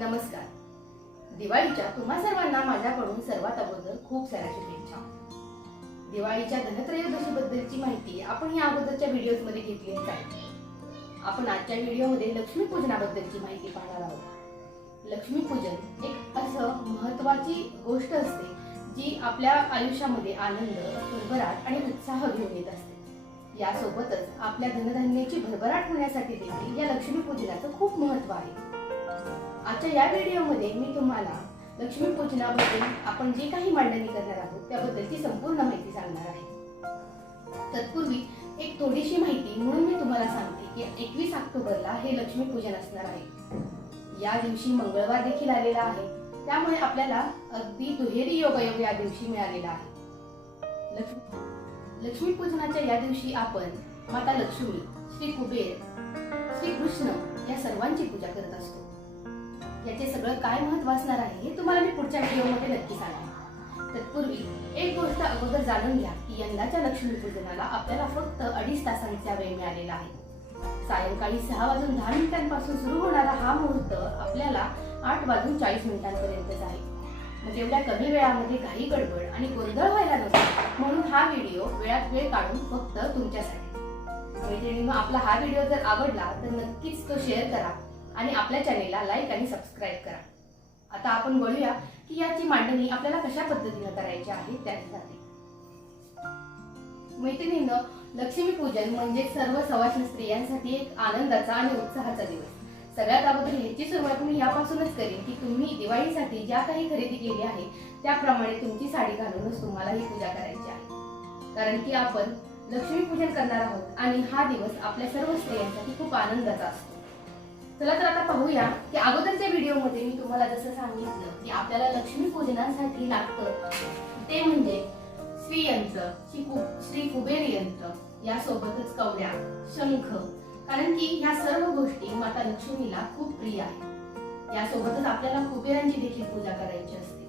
नमस्कार. दिवाळीच्या तुम्हा सर्वांना माझ्याकडून सर्वात अगोदर खूप साऱ्या शुभेच्छा. दिवाळीच्या धनत्रयोदशीबद्दलची माहिती आपण या अगोदरच्या व्हिडिओजमध्ये घेतलीच आहे. आपण आजच्या व्हिडिओमध्ये लक्ष्मी पूजनाबद्दलची माहिती पाहणार आहोत. लक्ष्मी पूजन एक असं महत्वाची गोष्ट असते जी आपल्या आयुष्यामध्ये आनंद भरभराट आणि उत्साह घेऊन येत असते. यासोबतच आपल्या धनधान्याची भरभराट होण्यासाठी देखील या लक्ष्मी पूजनाचं खूप महत्त्व आहे. आजच्या या व्हिडिओमध्ये मी तुम्हाला लक्ष्मी पूजनाबद्दल आपण जे काही मांडणी करणार आहोत त्याबद्दलची संपूर्ण माहिती सांगणार आहे. तत्पूर्वी एक थोडीशी माहिती म्हणून मी तुम्हाला सांगते की एकवीस ऑक्टोबरला हे लक्ष्मी पूजन असणार आहे. या दिवशी मंगळवार देखील आलेला आहे. त्यामुळे आपल्याला अगदी दुहेरी योगायोग या दिवशी मिळालेला आहे. लक्ष्मी लक्ष्मी पूजनाच्या या दिवशी आपण माता लक्ष्मी श्री कुबेर श्री कृष्ण या सर्वांची पूजा करत असतो. याचे सगळं काय महत्त्व असणार आहे हे तुम्हाला मी पुढच्या व्हिडिओमध्ये नक्की सांगेन. तत्पूर्वी एक गोष्ट अगोदर जाणून घ्या की यंदाच्या लक्ष्मी पूजनाला आपल्याला फक्त अडीच तासांचा वेळ मिळालेला आहे. सायंकाळी सहा वाजून दहा मिनिटांपासून सुरू होणारा हा मुहूर्त आपल्याला आठ वाजून चाळीस मिनिटांपर्यंतच आहे म्हणजे एवढ्या कमी वेळामध्ये काही गडबड आणि गोंधळ व्हायला नको म्हणून हा व्हिडिओ वेळात वेळ काढून फक्त तुमच्यासाठी. मैत्रिणींनो आपला हा व्हिडिओ जर आवडला तर नक्कीच तो शेअर करा. आणि आपल्या चॅनेलला लाईक आणि सबस्क्राईब करा. आता आपण बोलूया की याची मांडणी आपल्याला कशा पद्धतीने करायची आहे त्यासाठी मैत्रिणीनं लक्ष्मी पूजन म्हणजे सर्व सवाष्ण स्त्रियांसाठी एक आनंदाचा आणि उत्साहाचा दिवस. सगळ्यात अगोदर ह्याची सुरुवात मी यापासूनच करेन की तुम्ही दिवाळीसाठी ज्या काही खरेदी केली आहे त्याप्रमाणे तुमची साडी घालूनच तुम्हाला ही पूजा करायची आहे. कारण की आपण लक्ष्मी पूजन करणार आहोत आणि हा दिवस आपल्या सर्व स्त्रियांसाठी खूप आनंदाचा असतो. चला तर आता पाहूया की अगोदरच्या व्हिडिओमध्ये मी तुम्हाला जसं सांगितलं की आपल्याला लक्ष्मी पूजनासाठी लागतं ते म्हणजे श्रीयंत्र श्री कु- श्री कुबेर यंत्र यासोबतच कवड्या शंख. कारण की ह्या सर्व गोष्टी माता लक्ष्मीला खूप प्रिय आहेत. यासोबतच आपल्याला कुबेरांची देखील पूजा करायची असते.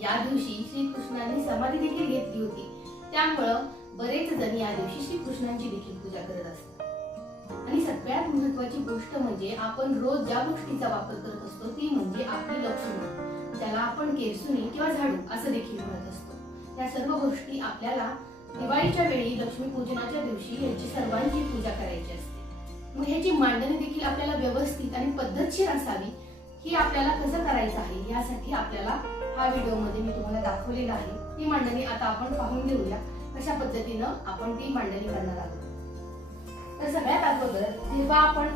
या दिवशी श्रीकृष्णाने समाधी देखील घेतली होती. त्यामुळं बरेच जण या दिवशी श्रीकृष्णांची देखील पूजा करत असतात. आणि सगळ्यात महत्वाची गोष्ट म्हणजे आपण रोज ज्या गोष्टीचा वापर करत असतो ती म्हणजे आपली लक्ष्मी. त्याला आपण केरसुनी किंवा झाडू असं देखील म्हणत असतो. या सर्व गोष्टी आपल्याला दिवाळीच्या वेळी लक्ष्मी पूजनाच्या दिवशी याची सर्वांची पूजा करायची असते. मग ह्याची मांडणी देखील आपल्याला व्यवस्थित आणि पद्धतशीर असावी ही आपल्याला कसं करायचं आहे यासाठी आपल्याला हा व्हिडिओमध्ये मी तुम्हाला दाखवलेला आहे. ती मांडणी आता आपण पाहून घेऊया. कशा पद्धतीनं आपण ती मांडणी करणार आहोत. तर सगळ्यात अगोदर जेव्हा आपण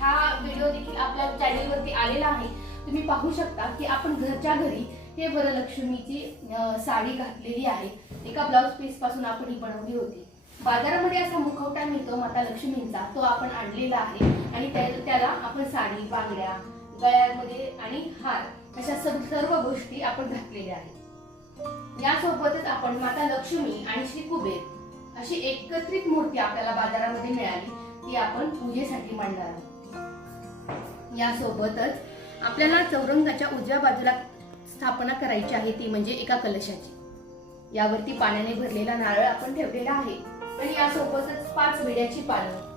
हा व्हिडिओ देखील आपल्या चॅनलवरती आलेला आहे तुम्ही पाहू शकता की आपण घरच्या घरी हे वरलक्ष्मीची साडी घातलेली आहे. एका ब्लाउज पीसपासून आपण ही बनवली होती. बाजारामध्ये असा मुखवटा मिळतो माता लक्ष्मींचा तो आपण आणलेला आहे आणि त्या- त्याला आपण साडी बांगड्या गळ्यामध्ये आणि हार अशा सर्व गोष्टी आपण घातलेल्या आहेत. यासोबतच आपण माता लक्ष्मी आणि श्री कुबेर अशी एकत्रित मूर्ती आपल्याला बाजारामध्ये मिळाली ती आपण पूजेसाठी मांडणार आहोत. यासोबतच आपल्याला चौरंगाच्या उजव्या बाजूला स्थापना करायची आहे ती म्हणजे एका कलशाची. यावरती पाण्याने भरलेला नारळ आपण ठेवलेला आहे. आणि यासोबतच पाच विड्याची पानं.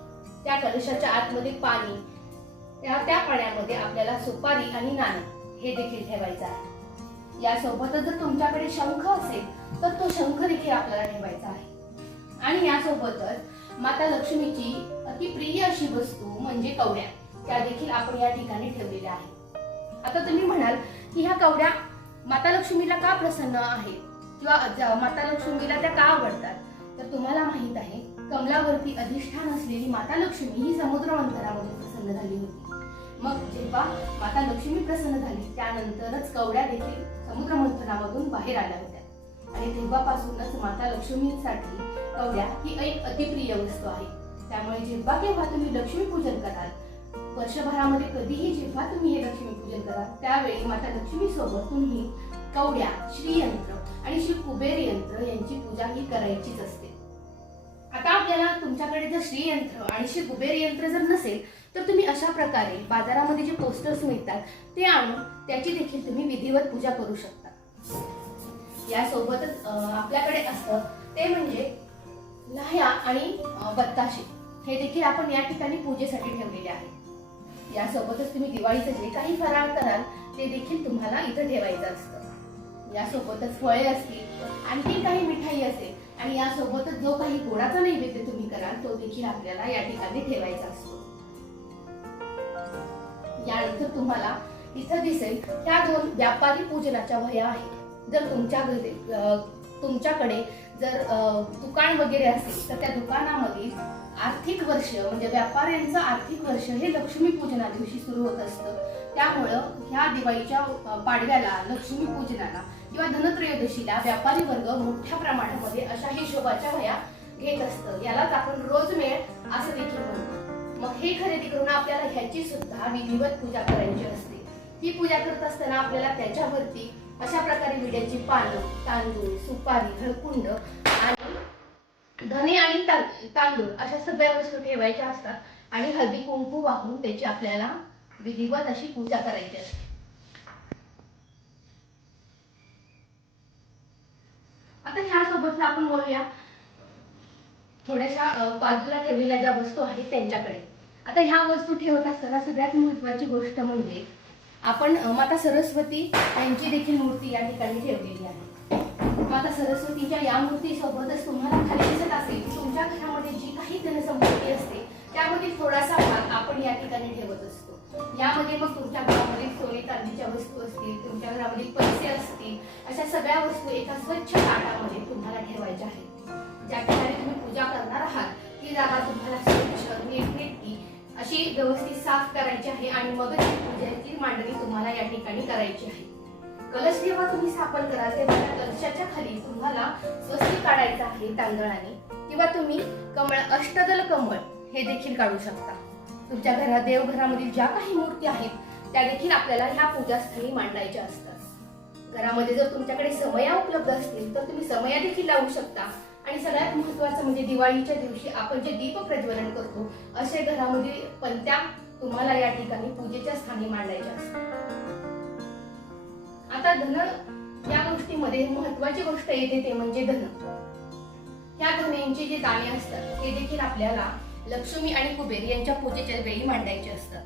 त्या कलशाच्या आतमध्ये पाणी त्या त्या पाण्यामध्ये आपल्याला सुपारी आणि नाणी हे देखील ठेवायचं आहे. यासोबतच जर तुमच्याकडे शंख असेल तर तो शंख देखील आपल्याला ठेवायचा आहे. आणि यासोबतच माता लक्ष्मीची अतिप्रिय अशी वस्तू म्हणजे कवड्या. त्या देखील आपण या ठिकाणी ठेवलेल्या आहेत. आता तुम्ही म्हणाल की ह्या कवड्या माता लक्ष्मीला का प्रसन्न आहेत किंवा माता लक्ष्मीला त्या का आवडतात? तर तुम्हाला माहीत आहे कमलावरती अधिष्ठान असलेली माता लक्ष्मी ही समुद्र अंतरामध्ये प्रसन्न झाली होती. मग जेव्हा माता लक्ष्मी प्रसन्न झाली त्यानंतरच कवड्या देखील समुद्र मंथनामधून बाहेर आल्या होत्या. आणि तेव्हापासूनच माता लक्ष्मीसाठी कवड्या ही एक अतिप्रिय वस्तू आहे. त्यामुळे जेव्हा केव्हा तुम्ही लक्ष्मी पूजन कराल वर्षभरामध्ये कधीही जेव्हा तुम्ही हे लक्ष्मी पूजन कराल त्यावेळी माता लक्ष्मी सोबत तुम्ही कवड्या श्रीयंत्र आणि श्री कुबेर यंत्र यांची पूजा ही करायचीच असते. आता आपल्याला तुमच्याकडे जर श्रीयंत्र आणि श्री कुबेर यंत्र जर नसेल तर तुम्ही अशा प्रकारे बाजारामध्ये जे पोस्टर्स मिळतात ते आणून त्याची देखील तुम्ही विधिवत पूजा करू शकता. यासोबतच आपल्याकडे असतं ते म्हणजे लाह्या आणि बत्ताशे हे देखील आपण या ठिकाणी पूजेसाठी ठेवलेले आहे. यासोबतच तुम्ही दिवाळीचं जे काही फराळ कराल ते देखील तुम्हाला इथं ठेवायचं असतं. यासोबतच फळे असतील आणखी काही मिठाई असेल आणि यासोबतच जो काही गोडाचा नैवेद्य तुम्ही कराल तो देखील आपल्याला या ठिकाणी ठेवायचा असतो. यानंतर तुम्हाला इथं दिसेल ह्या दोन व्यापारी पूजनाच्या वह्या आहेत. जर तुमच्या घरी तुमच्याकडे जर दुकान वगैरे असेल तर त्या दुकानामध्ये आर्थिक वर्ष म्हणजे व्यापाऱ्यांचं आर्थिक वर्ष हे लक्ष्मी पूजना दिवशी सुरू होत असतं. त्यामुळं ह्या दिवाळीच्या पाडव्याला लक्ष्मी पूजनाला किंवा धनत्रयोदशीला व्यापारी वर्ग मोठ्या प्रमाणामध्ये अशा हिशोबाच्या वह्या घेत असतं. यालाच आपण रोजमेळ असं देखील म्हणतो. मग हे खरेदी करून आपल्याला ह्याची सुद्धा विधिवत पूजा करायची असते. ही पूजा करत असताना आपल्याला त्याच्यावरती अशा प्रकारे विड्याची पानं तांदूळ सुपारी हळकुंड आणि धने आणि तांदूळ अशा सगळ्या वस्तू ठेवायच्या असतात आणि हळदी कुंकू वापरून त्याची आपल्याला विधिवत अशी पूजा करायची असते. आता ह्यासोबत आपण बोलूया थोड्याशा बाजूला ठेवलेल्या ज्या वस्तू आहेत त्यांच्याकडे. आता ह्या वस्तू ठेवत असताना सगळ्यात महत्वाची गोष्ट म्हणजे आपण माता सरस्वती यांची देखील मूर्ती या ठिकाणी ठेवलेली आहे. माता सरस्वतीच्या या मूर्ती सोबतच तुम्हाला खाली दिसत असेल तुमच्या घरामध्ये जी काही धनसंपत्ती असते त्यामध्ये थोडासा भाग आपण या ठिकाणी ठेवत असतो. यामध्ये मग तुमच्या घरामध्ये सोने चांदीच्या वस्तू असतील तुमच्या घरामध्ये पैसे असतील अशा सगळ्या वस्तू एका स्वच्छ ताटामध्ये तुम्हाला व्यवस्थित साफ करायची आहे आणि मगच पूजेची मांडणी तुम्हाला या ठिकाणी करायची आहे. कलश जेव्हा तुम्ही स्थापन कराल तेव्हा त्या कलशाच्या खाली तुम्हाला स्वस्ती काढायचं आहे तांदळाने. किंवा तुम्ही कमळ अष्टदल कमळ हे देखील काढू शकता. तुमच्या घरात देवघरामधील ज्या काही मूर्ती आहेत त्या देखील आपल्याला ह्या पूजास्थळी मांडायच्या असतात. घरामध्ये जर तुमच्याकडे समया उपलब्ध असतील तर तुम्ही समया देखील लावू शकता. आणि सगळ्यात महत्वाचं म्हणजे दिवाळीच्या दिवशी आपण जे दीप प्रज्वलन करतो असे घरामध्ये पंत्या तुम्हाला या ठिकाणी पूजेच्या स्थानी मांडायच्या असतात. आता धन या गोष्टीमध्ये महत्वाची गोष्ट येते ते म्हणजे धन. ह्या धन्यांचे जे दाणे असतात ते देखील आपल्याला लक्ष्मी आणि कुबेर यांच्या पूजेच्या वेळी मांडायचे असतात.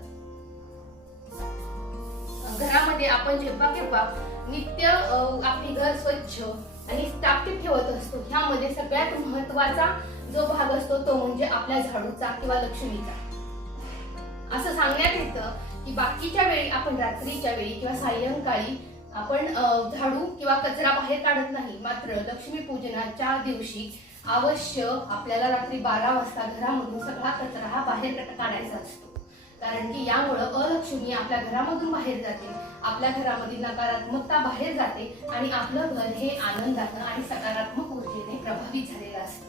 घरामध्ये आपण जेव्हा केव्हा नित्य आपली घर स्वच्छ आणि टापटीप ठेवत असतो. ह्यामध्ये सगळ्यात महत्त्वाचा जो भाग असतो तो म्हणजे आपल्या झाडूचा किंवा लक्ष्मीचा. असं सांगण्यात येतं की बाकीच्या वेळी आपण रात्रीच्या वेळी किंवा सायंकाळी आपण झाडू किंवा कचरा बाहेर काढत नाही. मात्र लक्ष्मी पूजनाच्या दिवशी अवश्य आपल्याला रात्री बारा वाजता घरामधून सगळा कचरा हा बाहेर काढायचा असतो. कारण की यामुळं अलक्ष्मी आपल्या घरामधून बाहेर जाते आपल्या घरामधील नकारात्मकता बाहेर जाते आणि आपलं घर हे आनंदानं आणि सकारात्मक ऊर्जेने प्रभावित झालेलं असतं.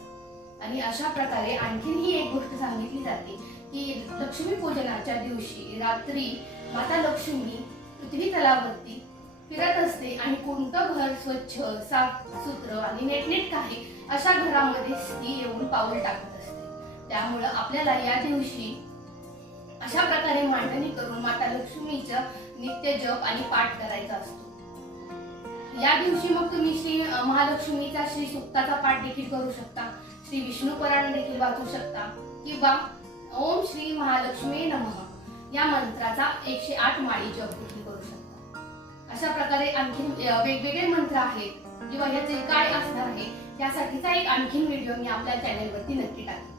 आणि अशा प्रकारे आणखीन ही एक गोष्ट सांगितली जाते की लक्ष्मी पूजनाच्या दिवशी रात्री माता लक्ष्मी पृथ्वी तलावरती फिरत असते आणि कोणतं घर स्वच्छ साफ सुत्र आणि नेटनेट आहे अशा घरामध्ये ती येऊन पाऊल टाकत असते. त्यामुळं आपल्याला या दिवशी अशा प्रकारे मांडणी करून माता लक्ष्मीचं नित्य जप आणि पाठ करायचा असतो. या दिवशी मग तुम्ही श्री महालक्ष्मीचा श्री सुक्ताचा पाठ देखील करू शकता. श्री विष्णू पुराण देखील वाचू शकता. किंवा ओम श्री महालक्ष्मी नमः या मंत्राचा एकशे आठ माळी जप देखील करू शकता. अशा प्रकारे आणखी वेगवेगळे मंत्र आहेत. किंवा याचे काय असणार आहे त्यासाठीचा एक आणखीन व्हिडिओ मी आपल्या चॅनेलवरती नक्की टाकेन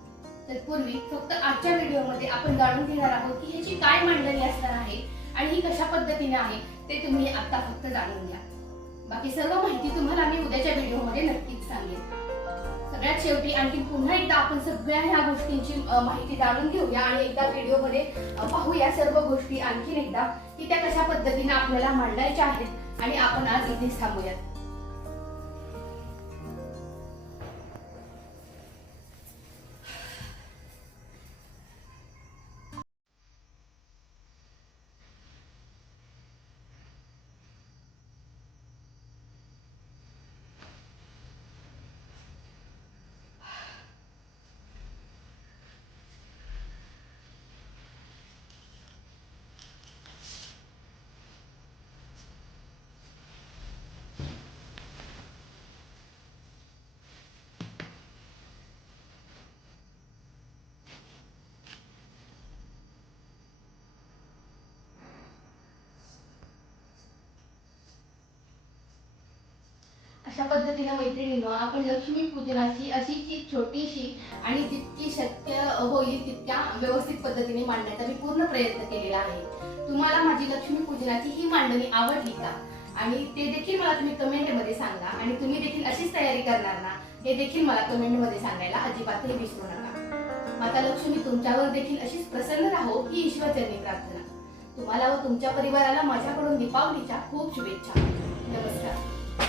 तत्पूर्वी फक्त आजच्या व्हिडिओमध्ये आपण जाणून घेणार आहोत की ह्याची काय मांडणी असणार आहे आणि ही कशा पद्धतीने आहे ते तुम्ही आता फक्त जाणून घ्या. बाकी सर्व माहिती तुम्हाला मी उद्याच्या व्हिडिओमध्ये नक्कीच सांगेन. सगळ्यात शेवटी आणखी पुन्हा एकदा आपण सगळ्या ह्या गोष्टींची माहिती जाणून घेऊया आणि एकदा व्हिडिओमध्ये पाहूया सर्व गोष्टी आणखीन एकदा की त्या कशा पद्धतीने आपल्याला मांडायच्या आहेत आणि आपण आज इथेच थांबूयात. अशा पद्धतीने मैत्रिणीनं आपण लक्ष्मी पूजनाची अशीची छोटीशी आणि जितकी शक्य होईल तितक्या व्यवस्थित पद्धतीने मांडण्याचा मी पूर्ण प्रयत्न केलेला आहे. तुम्हाला माझी लक्ष्मी पूजनाची ही मांडणी आवडली का? आणि ते देखील मला तुम्ही कमेंटमध्ये सांगा. आणि तुम्ही देखील अशीच तयारी करणार ना हे देखील मला कमेंटमध्ये सांगायला अजिबातही विसरू नका. माता लक्ष्मी तुमच्यावर देखील अशीच प्रसन्न राहो ही ईश्वरचरणी प्रार्थना. तुम्हाला व तुमच्या परिवाराला माझ्याकडून दीपावलीच्या खूप शुभेच्छा. नमस्कार.